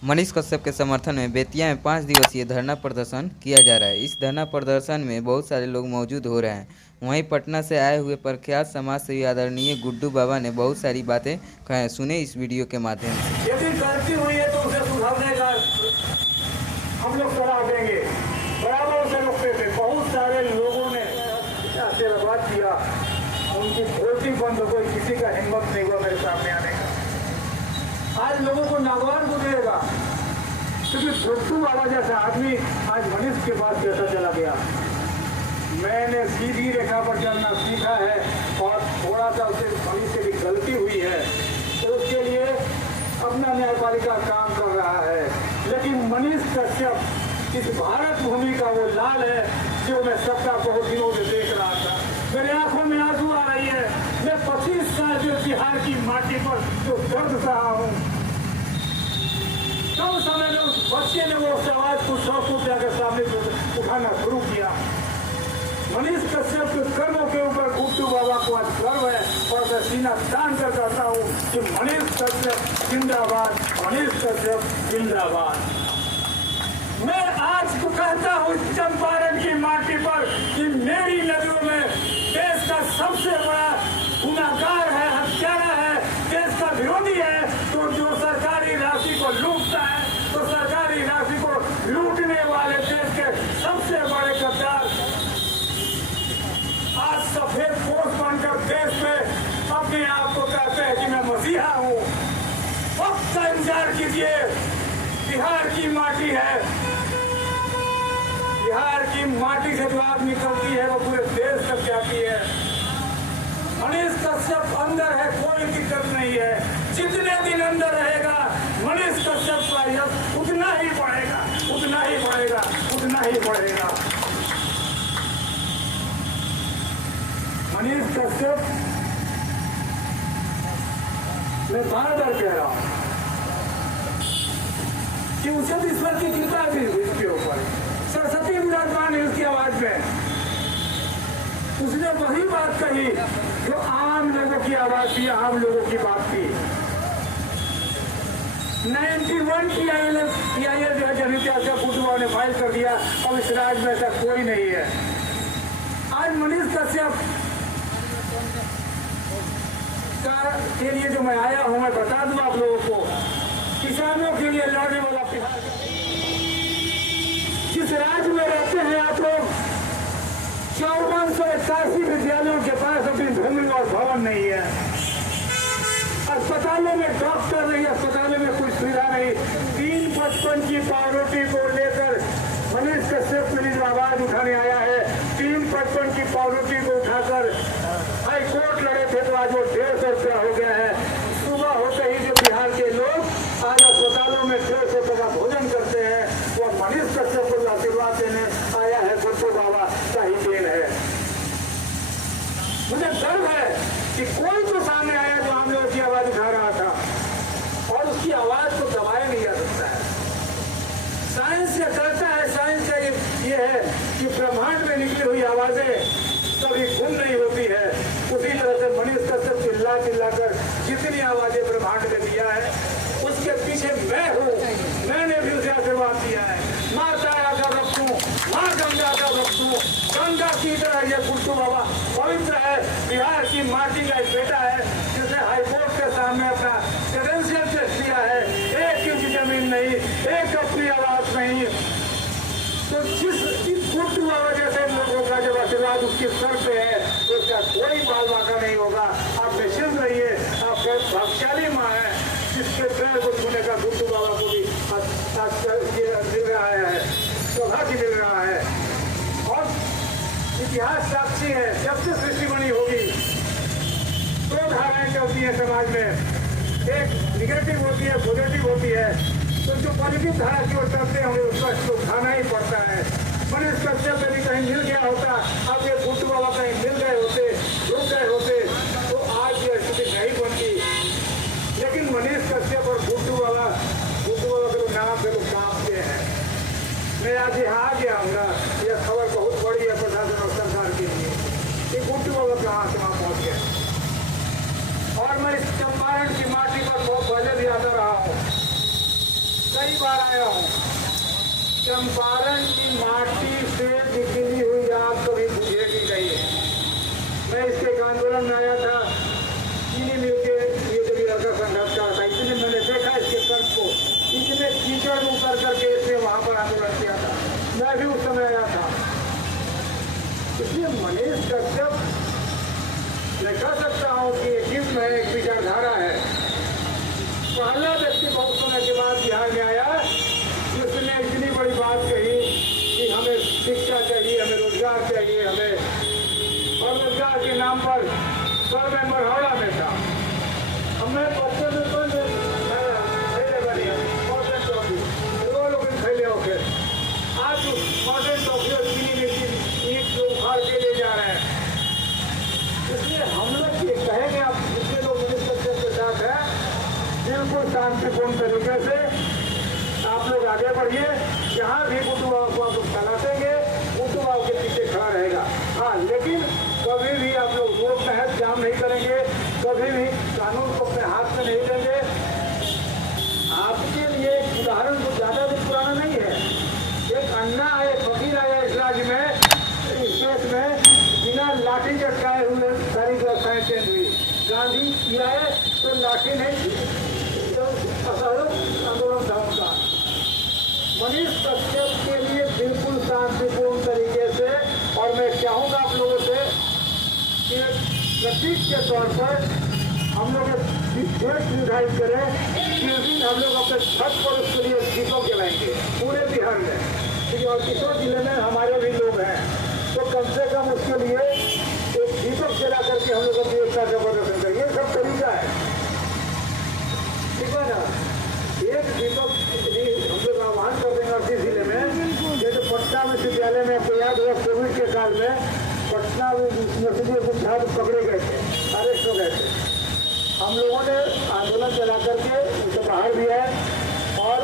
मनीष कश्यप के समर्थन में बेतिया में 5 दिवसीय धरना प्रदर्शन किया जा रहा है। इस धरना प्रदर्शन में बहुत सारे लोग मौजूद हो रहे हैं। वहीं पटना से आए हुए प्रख्यात समाज सेवी आदरणीय गुड्डू बाबा ने बहुत सारी बातें कहें। सुने इस वीडियो के माध्यम से। यदि गलती हुई है तो उसे सुधारने का हम लोग सलाह देंगे। बराबर उसे रुकते थे। बहुत सारे लोगों ने आशीर्वाद किया, उनकी खोलती बंद हो गई, किसी का हिम्मत नहीं हुआ मेरे सामने आने का। आज लोगों को नागवार गुजरेगा क्योंकि गुड्डू बाबा जैसा आदमी आज मनीष के पास कैसा चला गया। मैंने सीधी रेखा पर चलना सीखा है और थोड़ा सा उसे मनीष से भी गलती हुई है तो उसके लिए अपना न्यायपालिका काम कर रहा है। लेकिन मनीष कश्यप इस भारत भूमि का वो लाल है जो मैं सबका बहुत दिनों से देख रहा था। मेरे आंखों में आंसू आ रही है। मैं 25 साल से बिहार की माटी पर जो दर्द सहा हूँ, कम समय में उस बच्चे ने वो आवाज को 100 फुट जाकर सामने उठाना शुरू किया। मनीष कश्यप के कर्मों के ऊपर गुड्डू बाबा को आज गर्व है और मैं सीना तान कर कहता हूँ कि मनीष कश्यप जिंदाबाद, मनीष कश्यप जिंदाबाद। मैं आज तो कहता हूँ चंपारण की माटी पर कि मेरी नजरों में देश का सबसे बड़ा गुनाहगार है, हत्यारा है, देश का विरोधी है। तो जो सरकारी राशि को लूटता है, तो सरकारी राशि को लूटने वाले देश के सबसे बड़े गद्दार आज सफेद पोष बनकर देश में अपने आप को कहते हैं कि मैं मसीहा हूँ। वक्त का इंतजार कीजिए। बिहार की माटी है, बिहार की माटी से जो आग निकलती है वो पूरे देश तक जाती है। मनीष कश्यप अंदर है, कोई दिक्कत नहीं है। जितने दिन अंदर रहेगा मनीष कश्यप का यश उतना ही बढ़ेगा, उतना ही बढ़ेगा, उतना ही बढ़ेगा। मनीष कश्यप मैं बार बार कह रहा हूं कि उसे भी ईश्वर की कृपा थी उसके ऊपर। सरस्वती विराजमान है उसकी आवाज में। उसने वही बात कही जो आम लोगों की आवाज थी, आम लोगों की बात थी। 91 PIL जो है जनहित गुड्डू ने फाइल कर दिया। अब इस राज्य में ऐसा कोई नहीं है। आज मनीष कश्यप के लिए जो मैं आया हूं, मैं बता दूं आप लोगों को, किसानों के लिए लड़ने वाला बिहार जिस राज्य में रहते हैं आप लोग, 5481 विद्यालयों के पास अपनी भूमि और भवन नहीं है। अस्पतालों में डॉक्टर नहीं, अस्पतालों में कोई सुविधा नहीं। 355 की पावरोटी को लेकर मनीष कश्यप मेरी जो आवाज उठाने आया है, 355 की पावरोटी को उठाकर हाई कोर्ट लड़े थे तो आज वो 150 रुपया हो गया है। सुबह होते ही जो बिहार के लोग आज अस्पतालों में 150 रुपये का भोजन करते हैं, वो मनीष कश्यप को आशीर्वाद देने आया है। गुड्डू बाबा का ही देन है। मुझे गर्व है कि कोई तो सामने आया जो आम लोगों की आवाज उठा रहा था और उसकी आवाज को दबाया नहीं जा सकता है। साइंस ये कहता है, साइंस का ये है कि ब्रह्मांड में निकली हुई आवाजें कभी गुम नहीं होती है। उसी तरह से मनीष कश्यप चिल्ला चिल्लाकर जितनी आवाजें ब्रह्मांड में दिया है उसके पीछे मैं हूँ। मैंने भी उसे आशीर्वाद दिया है। माँ तारा का भक्त हूँ, माँ गंगा का भक्त हूँ। गंगा की तरह ये गुड्डू बाबा पवित्र है। बिहार की माटी का एक बेटा है जिसने हाईकोर्ट के सामने अपना क्रेडेंशियल टेस्ट दिया है। 1 इंच जमीन नहीं, एक अपनी आवाज नहीं। तो जिस गुड्डू बाबा जैसे लोगों का जब आशीर्वाद उसके सर पे है तो उसका कोई बाल बाका नहीं होगा। आप निश्चिंत रहिए, आप भाग्यशाली माँ है जिसके पैर को छूने का गुड्डू बाबा को भी मिल रहा है, सौभाग्य मिल रहा है। और इतिहास साक्षी है, जब से सृष्टि बनी होगी 2 धाराएं चलती है समाज में, एक निगेटिव होती है, पॉजिटिव होती है। तो जो पॉजिटिव धारा की ओर चलते हैं हमें उसको उठाना ही पड़ता है। मनीष कश्यप यदि कहीं मिल गया होता, अब ये गुड्डू बाबा कहीं मिल गए होते, रुक गए होते तो आज ये स्थिति नहीं बनती। लेकिन मनीष कश्यप और गुड्डू बाबा के नाम से लोग कांपते हैं। मैं आज यहाँ आ गया हूँ ना, यह खबर बहुत बड़ी है प्रशासन और सरकार के लिए कि गुड्डू बाबा कहाँ से वहाँ पहुँच गए। और मैं इस चंपारण की माटी पर बहुत पहले भी आता रहा हूँ। कई बार आया हूँ। चंपारण की माटी से निकली हुई आग कभी बुझेगी नहीं। मैं इसके एक आंदोलन में आया था, चीनी मिल के ये जब लड़का संघर्ष का था, इसलिए मैंने देखा इसके कर्म को, इतने कीचड़ उतर करके इसने वहां पर आंदोलन किया था। मैं भी उस समय आया था। इसलिए मनीष कश्यप मैं कह सकता हूँ कि एक युग है, एक विचारधारा है। पहला व्यक्ति बहुत समय के बाद बिहार में आया, उसने इतनी बड़ी बात कही कि हमें शिक्षा चाहिए, हमें रोजगार चाहिए, हमें, और रोजगार के नाम पर कल मैं मरहौड़ा में था, हमें बच्चों में तो फैले होके आज मॉडर्न टॉकियो चीनी में ईट को उखाड़ के ले जा रहे हैं। इसलिए हम लोग ये कहेंगे, आप जितने लोग मिनिस्टर के साथ हैं, बिल्कुल शांतिपूर्ण तरीके से आप लोग आगे बढ़िए। जहाँ भी गुड्डू बाबू को आप फैलातेंगे, गुड्डू बाबू के पीछे खड़ा रहेगा। हाँ, लेकिन कभी भी आप लोग रोड में है जाम नहीं करेंगे, कभी भी कानून को अपने हाथ में नहीं लेंगे। आपके लिए एक उदाहरण तो ज़्यादा भी पुराना नहीं है। एक अन्ना आए, फकीर आया इस राज्य में, इस देश में, बिना लाठी चटकाए हुए सारी व्यवस्थाएं चेंज हुई। गांधी की आए तो लाठी नहीं थी, तो असहयोग आंदोलन था उनका। मनीष कश्यप के लिए बिल्कुल शांतिपूर्ण तरीके से, और मैं चाहूँगा आप लोगों से कि प्रतीक के तौर पर हम लोग डेट निर्धारित करें कि उस दिन हम लोग अपने छत पर उसके लिए दीपक जलाएंगे पूरे बिहार में, क्योंकि और किशोर जिले में हमारे भी लोग हैं, तो कम से कम उसके लिए एक दीपक जला करके हम लोग अपनी एकता का प्रदर्शन करेंगे। ये सब तरीका है, ठीक है ना। एक दीपक हम लोग आह्वान कर देंगे उसी जिले में। जैसे पटना विश्वविद्यालय में आपको याद होगा, कोविड के काल में पटना यूनिवर्सिटी के छात्र पकड़े गए थे, अरेस्ट हो गए थे। हम लोगों ने आंदोलन चला करके उसे बाहर दिया और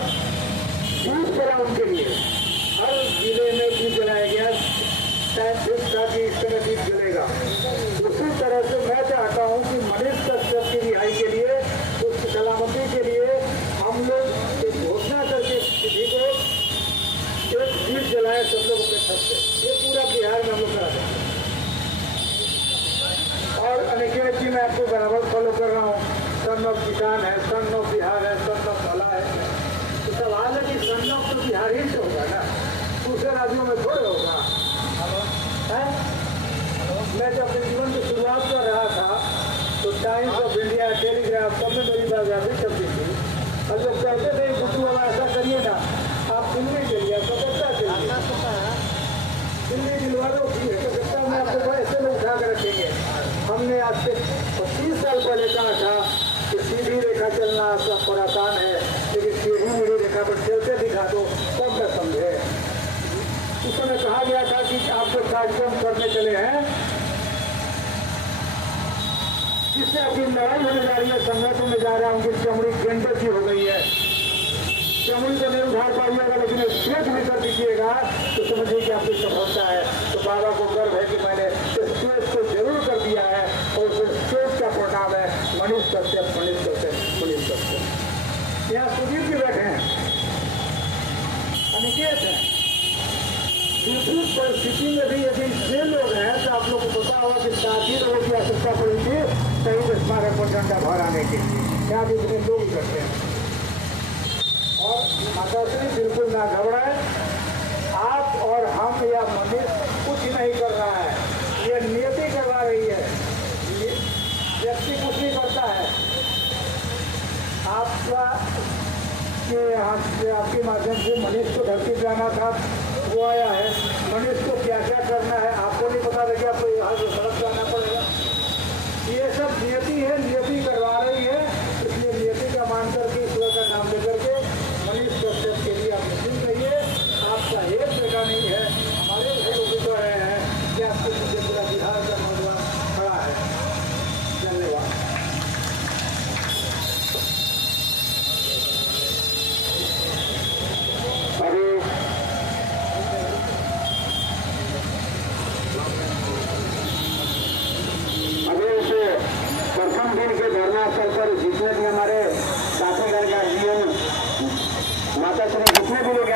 दीप जला उनके लिए। हर जिले में दीप जलाया गया, टाइम फिक्स था कि इस तरह दीप जलेगा। उसी तरह से मैं चाहता हूँ कि मनीष कश्यप की रिहाई के लिए, उसकी सलामती के लिए हम लोग एक घोषणा करके किसी को एक दीप जलाए सब लोग अपने छत से। ये पूरा बिहार में हम लोग करा देंगे। और अनिकेत जी, मैं आपको बराबर फॉलो कर रहा हूँ। सन ऑफ किसान है, सन ऑफ बिहार है, सन ऑफ भला है। तो सवाल है कि सन ऑफ तो बिहार ही से होगा ना, दूसरे राज्यों में थोड़े होगा है? मैं जब अपने जीवन की शुरुआत कर रहा था तो टाइम्स ऑफ इंडिया, टेलीग्राफ, सब में मेरी बायोग्राफी चलती थी। और लोग कहते थे गुड्डू बाबा ऐसा करिए ना, आप दिल्ली चलिए, कलकत्ता चलिए, दिल्ली दिलवा दो, कलकत्ता में आपको ऐसे लोग उठा कर रखेंगे। हमने आज से 25 साल पहले कहा था कि सीधी रेखा चलना सब आसान है, लेकिन सीधी मेरी रेखा पर चलते दिखा दो, तब न समझे। उस समय कहा गया था कि आप जो कार्यक्रम करने चले हैं, जिससे आपकी लड़ाई होने जा रही है, संघर्ष में जा रहा है, उनकी चमड़ी गेंडे सी हो गई है। चमड़ी को नहीं उधार पाइएगा, लेकिन स्टेज भी कर दीजिएगा तो समझिए कि आपकी सफलता है। तो बाबा को गर्व है कि मैंने स्टेज को जरूर कर दिया है, और उस स्टेज का परिणाम है मनीष कश्यप, मनीष कश्यप, मनीष कश्यप। यहाँ सुधीर जी बैठे हैं, अनिकेत है। दूसरी परिस्थिति में भी यदि छह लोग हैं तो आप लोग को पता होगा कि 7 लोगों की आवश्यकता पड़ेगी शहीद स्मारक पर झंडा फहराने के लिए। यहाँ भी इतने लोग इकट्ठे हैं। और माता श्री बिल्कुल ना घबराए, आप और हम या मनीष कुछ नहीं कर रहा है, ये नियति करवा रही है। व्यक्ति कुछ नहीं करता है। आपका के हाथ से, आपके माध्यम से मनीष को धरती पे आना था, वो आया है। मनीष को क्या क्या करना है आपको नहीं पता, लेकिन आपको यहाँ से सड़क जाना पड़ेगा। ये सब नियति है, नियति करवा रही है। इसलिए नियति का मान करके, ईश्वर का नाम लेकर के मनीष कश्यप के लिए आप निश्चिंत रहिए। आपका एक बेटा नहीं है, हमारे भी लोग तो रहे हैं कि आपके पीछे पूरा बिहार का नौजवान खड़ा है। धन्यवाद। माता श्री जितने भी लोग